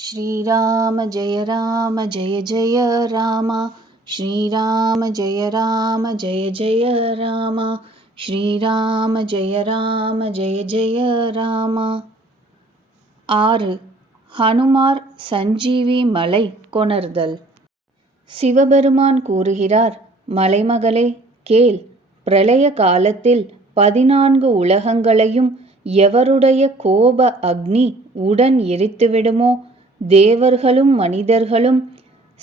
श्रीराम जय राम जय जय राम श्रीराम जय राम जय जय राम श्रीराम जय राम जय जय राम ஆறு ஹனுமார் சஞ்சீவி மலை கொணர்தல் சிவபெருமான் கூறுகிறார் மலைமகளே கேள் பிரளய காலத்தில் பதினான்கு உலகங்களையும் எவருடைய கோப அக்னி உடன் எரித்துவிடுமோ தேவர்களும் மனிதர்களும்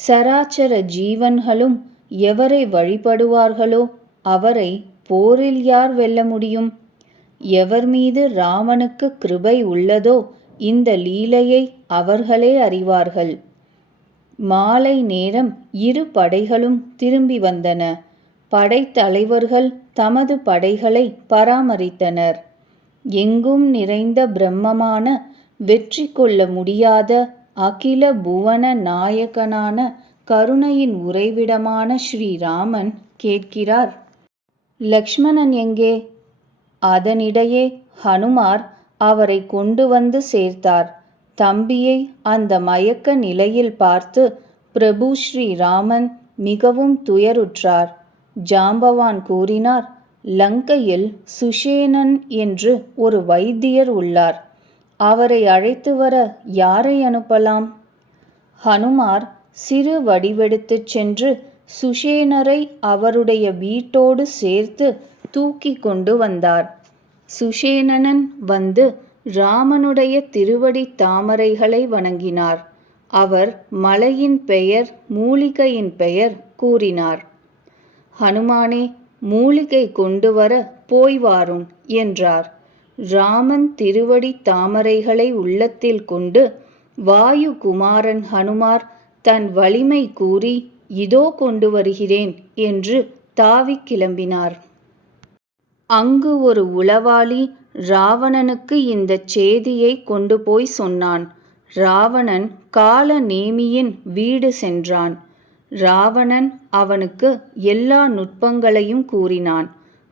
சராச்சர ஜீவன்களும் எவரை வழிபடுவார்களோ அவரை போரில் யார் வெல்ல முடியும்? எவர் மீது ராமனுக்கு கிருபை உள்ளதோ இந்த லீலையை அவர்களே அறிவார்கள். மாலை நேரம் இரு படைகளும் திரும்பி வந்தன. படைத்தலைவர்கள் தமது படைகளை பராமரித்தனர். எங்கும் நிறைந்த பிரம்மமான வெற்றி கொள்ள முடியாத அகில புவன நாயகனான கருணையின் உறைவிடமான ஸ்ரீராமன் கேட்கிறார் லக்ஷ்மணன் எங்கே அதனிடையே ஹனுமார் அவரை கொண்டு வந்து சேர்த்தார். தம்பியை அந்த மயக்க நிலையில் பார்த்து பிரபு ஸ்ரீராமன் மிகவும் துயருற்றார் ஜாம்பவான் கூறினார் லங்கையில் சுஷேனன் என்று ஒரு வைத்தியர் உள்ளார். அவரை அழைத்து வர யாரை அனுப்பலாம்? ஹனுமார் சிறு வடிவெடுத்துச் சென்று சுஷேனரை அவருடைய வீட்டோடு சேர்த்து தூக்கி கொண்டு வந்தார். சுஷேனனன் வந்து ராமனுடைய திருவடி தாமரைகளை வணங்கினார். அவர் மலையின் பெயர் மூலிகையின் பெயர் கூறினார். ஹனுமானே மூலிகை கொண்டு வர போய் வாரும் என்றார். ராமன் திருவடி தாமரைகளை உள்ளத்தில் கொண்டு வாயு குமாரன் ஹனுமார் தன் வலிமை கூறி இதோ கொண்டு வருகிறேன் என்று தாவி கிளம்பினார். அங்கு ஒரு உளவாளி ராவணனுக்கு இந்த செய்தியை கொண்டு போய் சொன்னான். ராவணன் கால நேமியின் வீடு சென்றான். ராவணன் அவனுக்கு எல்லா நுட்பங்களையும் கூறினான்.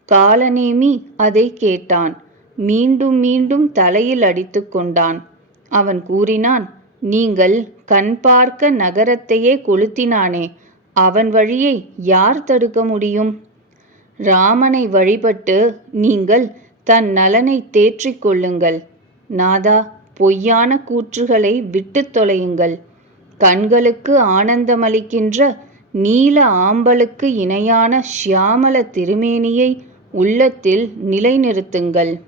காலநேமி அதை கேட்டான். மீண்டும் மீண்டும் தலையில் அடித்து கொண்டான். அவன் கூறினான் நீங்கள் கண் பார்க்க நகரத்தையே கொளுத்தினானே அவன் வழியை யார் தடுக்க முடியும்? ராமனை வழிபட்டு நீங்கள் தன் நலனை தேற்றிக் கொள்ளுங்கள். நாதா பொய்யான கூற்றுகளை விட்டுத் தொலையுங்கள். கண்களுக்கு ஆனந்தமளிக்கின்ற நீல ஆம்பலுக்கு இணையான ஷியாமல திருமேனியை உள்ளத்தில் நிலைநிறுத்துங்கள்.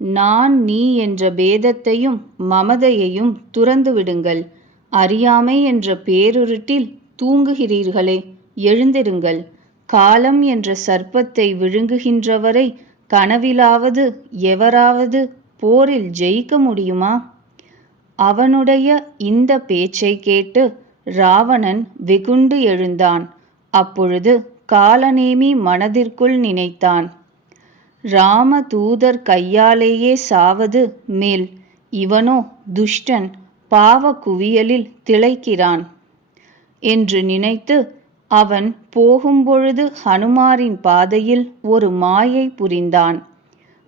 நான் நீ என்ற பேதத்தையும் மமதையையும் துறந்து விடுங்கள். அறியாமை என்ற பேருருட்டில் தூங்குகிறீர்களே எழுந்திருங்கள். காலம் என்ற சர்ப்பத்தை விழுங்குகின்றவரை கனவிலாவது எவராவது போரில் ஜெயிக்க முடியுமா? அவனுடைய இந்த பேச்சை கேட்டு ராவணன் வெகுண்டு எழுந்தான். அப்பொழுது காலநேமி மனதிற்குள் நினைத்தான். ராம தூதர் கையாலேயே சாவது மேல். இவனோ துஷ்டன் பாவ குவியலில் திளைக்கிறான். என்று நினைத்து அவன் போகும்பொழுது ஹனுமாரின் பாதையில் ஒரு மாயை புரிந்தான்.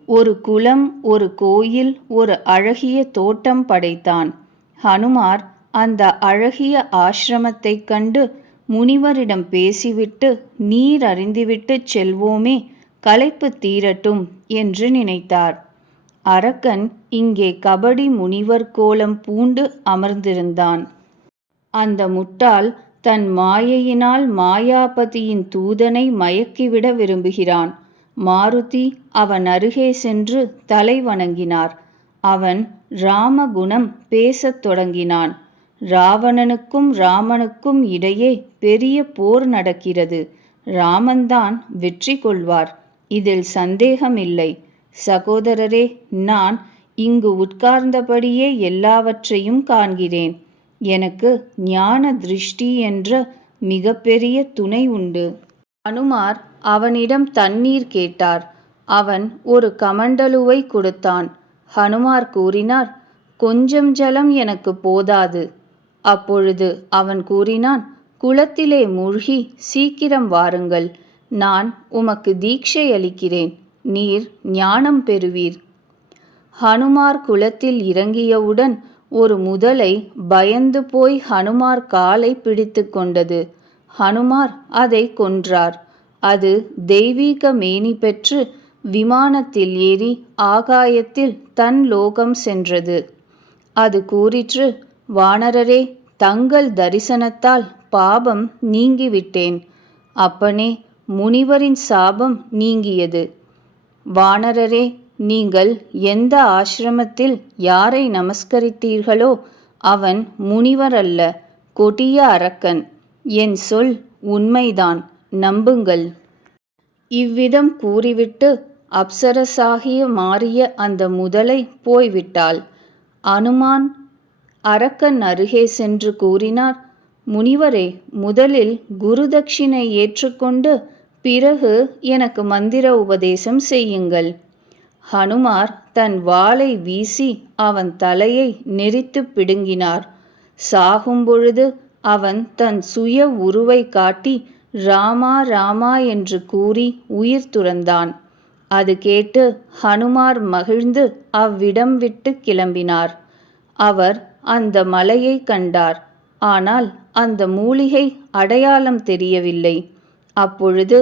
ஒரு குளம் ஒரு கோயில் ஒரு அழகிய தோட்டம் படைத்தான். ஹனுமார் அந்த அழகிய ஆசிரமத்தைக் கண்டு முனிவரிடம் பேசிவிட்டு நீர் அறிந்துவிட்டு செல்வோமே களைப்பு தீரட்டும் என்று நினைத்தார். அரக்கன் இங்கே கபடி முனிவர் கோலம் பூண்டு அமர்ந்திருந்தான். அந்த முட்டாள் தன் மாயையினால் மாயாபதியின் தூதனை மயக்கிவிட விரும்புகிறான். மாருதி அவன் அருகே சென்று தலை வணங்கினார். அவன் ராமகுணம் பேசத் தொடங்கினான். ராவணனுக்கும் ராமனுக்கும் இடையே பெரிய போர் நடக்கிறது. ராமன்தான் வெற்றி கொள்வார். இதில் சந்தேகமில்லை. சகோதரரே நான் இங்கு உட்கார்ந்தபடியே எல்லாவற்றையும் காண்கிறேன். எனக்கு ஞான திருஷ்டி என்ற மிகப்பெரிய துணை உண்டு. அனுமார் அவனிடம் தண்ணீர் கேட்டார். அவன் ஒரு கமண்டலுவை கொடுத்தான். ஹனுமார் கூறினார் கொஞ்சம் ஜலம் எனக்கு போதாது. அப்பொழுது அவன் கூறினான் குளத்திலே மூழ்கி சீக்கிரம் வாருங்கள். நான் உமக்கு தீட்சை அளிக்கிறேன் நீர் ஞானம் பெறுவீர். ஹனுமார் குளத்தில் இறங்கியவுடன் ஒரு முதலை பயந்து போய் ஹனுமார் காலை பிடித்து கொண்டது. ஹனுமார் அதை கொன்றார். அது தெய்வீக மேனி பெற்று விமானத்தில் ஏறி ஆகாயத்தில் தன் லோகம் சென்றது. அது கூறிற்று வானரரே தங்கள் தரிசனத்தால் பாபம் நீங்கிவிட்டேன். அப்பனே முனிவரின் சாபம் நீங்கியது. வானரரே நீங்கள் எந்த ஆசிரமத்தில் யாரை நமஸ்கரித்தீர்களோ அவன் முனிவர் அல்ல கொடிய அரக்கன். என் சொல் உண்மைதான் நம்புங்கள். இவ்விதம் கூறிவிட்டு அப்சரசாகிய மாறிய அந்த முதலை போய்விட்டாள். அனுமான் அரக்கன் அருகே சென்று கூறினார் முனிவரே முதலில் குருதட்சிணை ஏற்றுக்கொண்டு பிறகு எனக்கு மந்திர உபதேசம் செய்யுங்கள். ஹனுமார் தன் வாளை வீசி அவன் தலையை நெரித்து பிடுங்கினார். சாகும்பொழுது அவன் தன் சுய உருவை காட்டி ராமா ராமா என்று கூறி உயிர் துறந்தான். அது கேட்டு ஹனுமார் மகிழ்ந்து அவ்விடம் விட்டு கிளம்பினார். அவர் அந்த மலையை கண்டார். ஆனால் அந்த மூலிகை அடையாளம் தெரியவில்லை. அப்பொழுது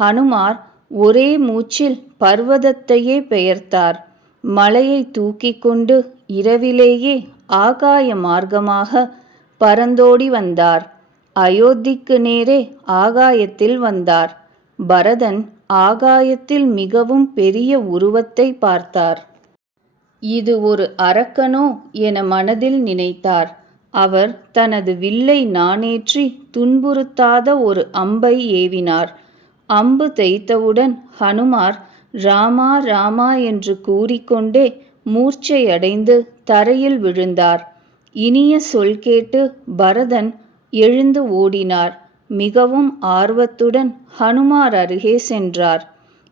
ஹனுமார் ஒரே மூச்சில் பர்வதத்தையே பெயர்த்தார். மலையை தூக்கி கொண்டு இரவிலேயே ஆகாய மார்க்கமாக பரந்தோடி வந்தார். அயோத்திக்கு நேரே ஆகாயத்தில் வந்தார். பரதன் ஆகாயத்தில் மிகவும் பெரிய உருவத்தை பார்த்தார். இது ஒரு அரக்கனோ என மனதில் நினைத்தார். அவர் தனது வில்லை நாணேற்றி துன்புறுத்தாத ஒரு அம்பை ஏவினார். அம்பு தைத்தவுடன் ஹனுமார் ராமா ராமா என்று கூறிக்கொண்டே மூர்ச்சையடைந்து தரையில் விழுந்தார். இனிய சொல் கேட்டு பரதன் எழுந்து ஓடினார். மிகவும் ஆர்வத்துடன் ஹனுமார் அருகே சென்றார்.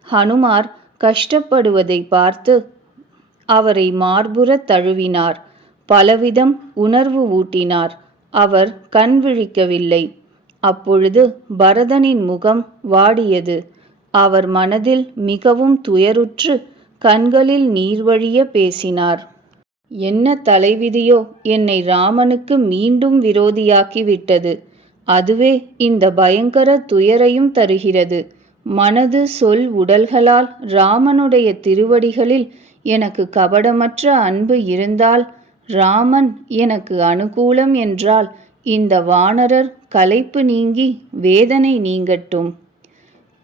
ஹனுமார் கஷ்டப்படுவதை பார்த்து அவரை மார்புற தழுவினார். பலவிதம் உணர்வு ஊட்டினார். அவர் கண் விழிக்கவில்லை. அப்பொழுது பரதனின் முகம் வாடியது. அவர் மனதில் மிகவும் துயருற்று கண்களில் நீர்வழிய பேசினார். என்ன தலைவிதியோ என்னை ராமனுக்கு மீண்டும் விரோதியாக்கிவிட்டது. அதுவே இந்த பயங்கர துயரையும் தருகிறது. மனது சொல் உடல்களால் ராமனுடைய திருவடிகளில் எனக்கு கபடமற்ற அன்பு இருந்தால் ராமன் எனக்கு அனுகூலம் என்றால் இந்த வானரர் களைப்பு நீங்கி வேதனை நீங்கட்டும்.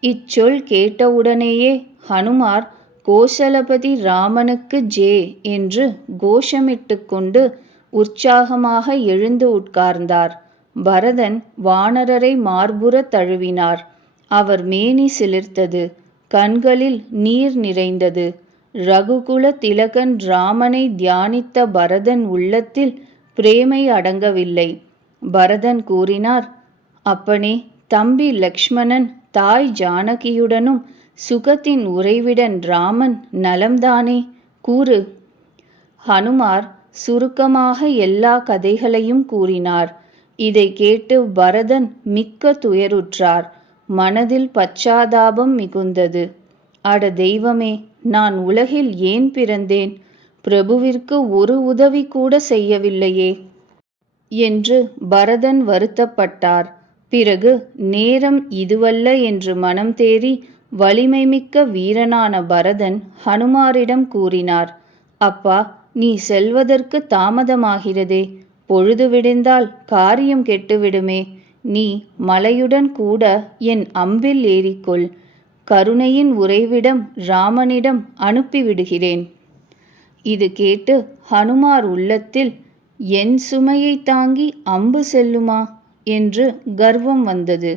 இச்சொல் கேட்டவுடனேயே ஹனுமார் கோசலபதி ராமனுக்கு ஜே என்று கோஷமிட்டு கொண்டு உற்சாகமாக எழுந்து உட்கார்ந்தார். பரதன் வானரரை மார்புற தழுவினார். அவர் மேனி சிலிர்த்தது. கண்களில் நீர் நிறைந்தது. ரகுகுல திலகன் ராமனை தியானித்த பரதன் உள்ளத்தில் பிரேமை அடங்கவில்லை. பரதன் கூறினார் அப்பனே தம்பி லக்ஷ்மணன் தாய் ஜானகியுடனும் சுகத்தின் உறைவிடன் ராமன் நலம்தானே? கூறு. ஹனுமார் சுருக்கமாக எல்லா கதைகளையும் கூறினார். இதை கேட்டு பரதன் மிக்க துயருற்றார். மனதில் பச்சாதாபம் மிகுந்தது. அட தெய்வமே நான் உலகில் ஏன் பிறந்தேன்? பிரபுவிற்கு ஒரு உதவி கூட செய்யவில்லையே. என்று பரதன் வருத்தப்பட்டார். பிறகு நேரம் இதுவல்ல என்று மனம் தேறி வலிமைமிக்க வீரனான பரதன் ஹனுமாரிடம் கூறினார். அப்பா நீ செல்வதற்கு தாமதமாகிறதே. பொழுது விடிந்தால் காரியம் கெட்டுவிடுமே. நீ மலையுடன் கூட என் அம்பில் ஏறிக்கொள். கருணையின் உறைவிடம் ராமனிடம் அனுப்பிவிடுகிறேன். இது கேட்டு ஹனுமார் உள்ளத்தில் என் சுமையை தாங்கி அம்பு செல்லுமா என்று கர்வம் வந்தது.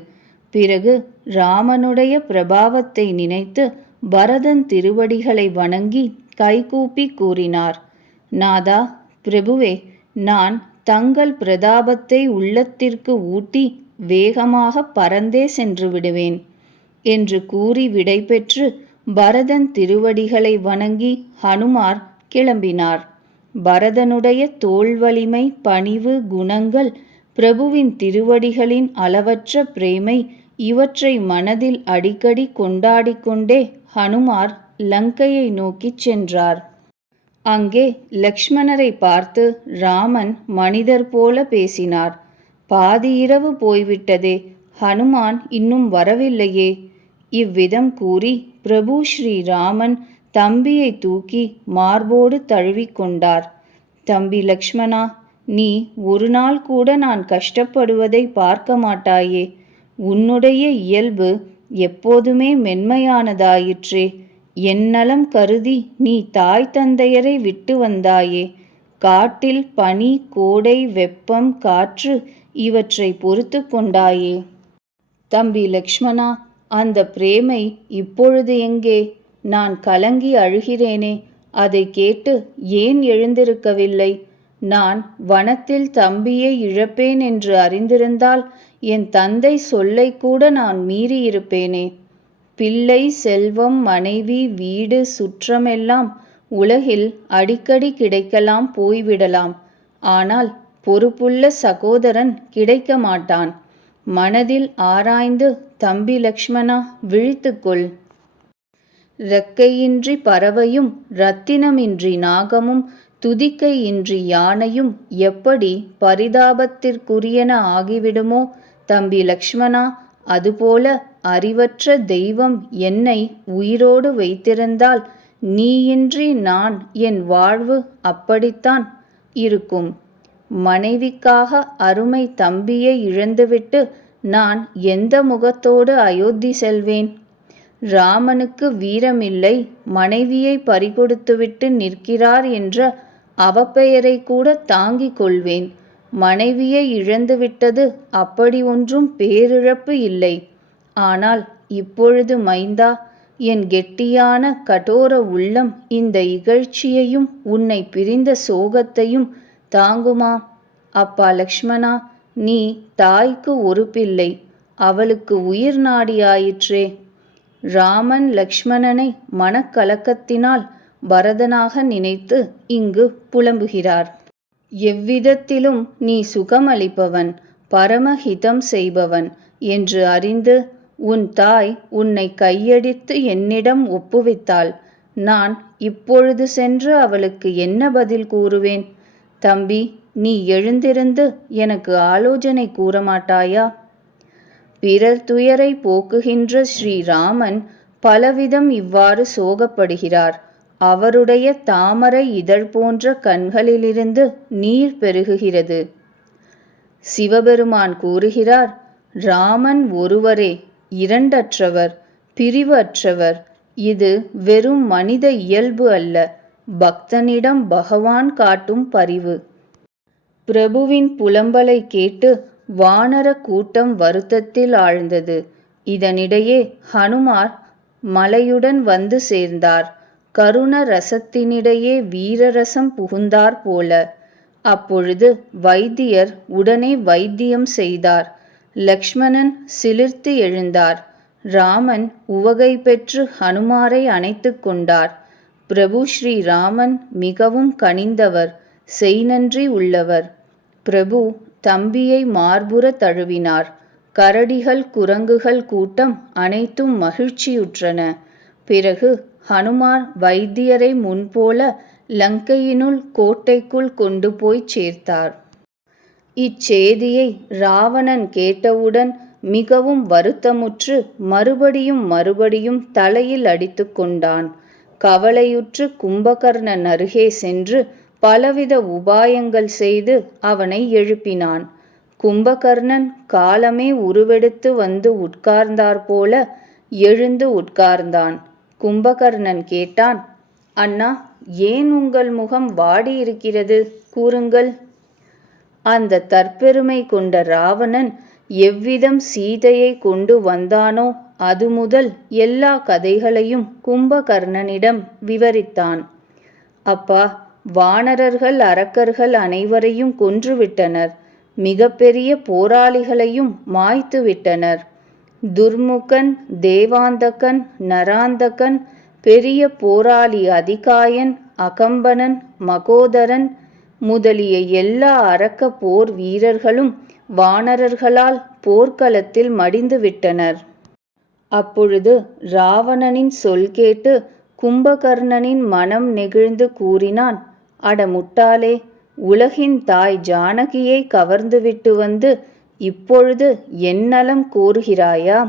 பிறகு ராமனுடைய பிரபாவத்தை நினைத்து பரதன் திருவடிகளை வணங்கி கைகூப்பி கூறினார் நாதா பிரபுவே நான் தங்கள் பிரதாபத்தை உள்ளத்திற்கு ஊட்டி வேகமாக பறந்தே சென்று விடுவேன். என்று கூறி விடைபெற்று பரதன் திருவடிகளை வணங்கி ஹனுமார் கிளம்பினார். பரதனுடைய தோல் வலிமை பணிவு குணங்கள் பிரபுவின் திருவடிகளின் அளவற்ற பிரேமை இவற்றை மனதில் அடிக்கடி கொண்டாடிக்கொண்டே ஹனுமார் லங்கையை நோக்கிச் சென்றார். அங்கே லக்ஷ்மணரை பார்த்து ராமன் மனிதர் போல பேசினார். பாதி இரவு போய்விட்டதே ஹனுமான் இன்னும் வரவில்லையே. இவ்விதம் கூறி பிரபு ஸ்ரீராமன் தம்பியை தூக்கி மார்போடு தழுவிக்கொண்டார் தம்பி லக்ஷ்மணா நீ ஒரு நாள் கூட நான் கஷ்டப்படுவதை பார்க்க மாட்டாயே. உன்னுடைய இயல்பு எப்போதுமே மென்மையானதாயிற்றே. என்னலம் கருதி நீ தாய் தந்தையரை விட்டு வந்தாயே. காட்டில் பனி கோடை வெப்பம் காற்று இவற்றை பொறுத்து கொண்டாயே. தம்பி லக்ஷ்மணா அந்த பிரேமை இப்பொழுது எங்கே? நான் கலங்கி அழுகிறேனே அதை கேட்டு ஏன் எழுந்திருக்கவில்லை? நான் வனத்தில் தம்பியை இழப்பேன் என்று அறிந்திருந்தால் என் தந்தை சொல்லை கூட நான் மீறியிருப்பேனே. பிள்ளை செல்வம் மனைவி வீடு சுற்றமெல்லாம் உலகில் அடிக்கடி கிடைக்கலாம் போய்விடலாம். ஆனால் பொறுப்புள்ள சகோதரன் கிடைக்க மாட்டான் மனதில் ஆராய்ந்து தம்பி லக்ஷ்மணா விழித்துக்கொள் இறக்கையின்றி பறவையும் இரத்தினமின்றி நாகமும் துதிக்கையின்றி யானையும் எப்படி பரிதாபத்திற்குரியன ஆகிவிடுமோ தம்பி லக்ஷ்மணா அதுபோல அறிவற்ற தெய்வம் என்னை உயிரோடு வைத்திருந்தால் நீயின்றி நான் என் வாழ்வு அப்படித்தான் இருக்கும். மனைவிக்காக அருமை தம்பியை இழந்துவிட்டு நான் எந்த முகத்தோடு அயோத்தி செல்வேன்? ராமனுக்கு வீரமில்லை மனைவியை பறிகொடுத்துவிட்டு நிற்கிறார் என்ற அவப்பெயரை கூட தாங்கிக் கொள்வேன். மனைவியை இழந்துவிட்டது அப்படி ஒன்றும் பேரிழப்பு இல்லை. ஆனால் இப்பொழுது மைந்தா என் கெட்டியான கடோர உள்ளம் இந்த இகழ்ச்சியையும் உன்னை பிரிந்த சோகத்தையும் தாங்குமா? அப்பா லக்ஷ்மணா நீ தாய்க்கு ஒரு பிள்ளை அவளுக்கு உயிர் நாடியாயிற்றே. ராமன் லக்ஷ்மணனை மனக்கலக்கத்தினால் பரதனாக நினைத்து இங்கு புலம்புகிறார். எவ்விதத்திலும் நீ சுகமளிப்பவன் பரமஹிதம் செய்பவன் என்று அறிந்து உன் தாய் உன்னை கையடித்து என்னிடம் ஒப்புவித்தாள். நான் இப்பொழுது சென்று அவளுக்கு என்ன பதில் கூறுவேன்? தம்பி நீ எழுந்திருந்து எனக்கு ஆலோசனை கூறமாட்டாயா? பிறர் துயரை போக்குகின்ற ஸ்ரீராமன் பலவிதம் இவ்வாறு சோகப்படுகிறார். அவருடைய தாமரை இதழ் போன்ற கண்களிலிருந்து நீர் பெருகுகிறது. சிவபெருமான் கூறுகிறார் ராமன் ஒருவரே இரண்டற்றவர் பிரிவற்றவர். இது வெறும் மனித இயல்பு அல்ல. பக்தனிடம் பகவான் காட்டும் பரிவு. பிரபுவின் புலம்பலை கேட்டு வானர கூட்டம் வருத்தத்தில் ஆழ்ந்தது. இதனிடையே ஹனுமார் மலையுடன் வந்து சேர்ந்தார். கருண ரசத்தினிடையே வீரரசம் புகுந்தார் போல. அப்பொழுது வைத்தியர் உடனே வைத்தியம் செய்தார். லக்ஷ்மணன் சிலிர்த்து எழுந்தார். ராமன் உவகை பெற்று ஹனுமாரை அணைத்து கொண்டார். பிரபு ஸ்ரீ ராமன் மிகவும் கனிந்தவர். செய்நன்றி உள்ளவர். பிரபு தம்பியை மார்புற தழுவினார். கரடிகள் குரங்குகள் கூட்டம் அனைத்தும் மகிழ்ச்சியுற்றன. பிறகு ஹனுமார் வைத்தியரை முன்போல லங்கையினுள் கோட்டைக்குள் கொண்டு போய் சேர்த்தார். இச்செய்தியை ராவணன் கேட்டவுடன் மிகவும் வருத்தமுற்று மறுபடியும் மறுபடியும் தலையில் அடித்து கொண்டான். கவலையுற்று கும்பகர்ணன் அருகே சென்று பலவித உபாயங்கள் செய்து அவனை எழுப்பினான். கும்பகர்ணன் காலமே உருவெடுத்து வந்து உட்கார்ந்தாற்போல எழுந்து உட்கார்ந்தான். கும்பகர்ணன் கேட்டான் அண்ணா ஏன் உங்கள் முகம் வாடியிருக்கிறது? கூறுங்கள். அந்த தற்பெருமை கொண்ட ராவணன் எவ்விதம் சீதையை கொண்டு வந்தானோ அது முதல் எல்லா கதைகளையும் கும்பகர்ணனிடம் விவரித்தான். அப்பா வானரர்கள் அரக்கர்கள் அனைவரையும் கொன்றுவிட்டனர். மிகப்பெரிய போராளிகளையும் மாய்த்துவிட்டனர். துர்முகன் தேவாந்தகன் நராந்தகன் பெரிய போராளி அதிகாயன் அகம்பனன் மகோதரன் முதலிய எல்லா அரக்க போர் வீரர்களும் வானரர்களால் போர்க்களத்தில் மடிந்துவிட்டனர். அப்பொழுது ராவணனின் சொல் கேட்டு கும்பகர்ணனின் மனம் நெகிழ்ந்து கூறினான் அட முட்டாளே உலகின் தாய் ஜானகியை கவர்ந்துவிட்டு வந்து இப்பொழுது என் நலம் கூறுகிறாயா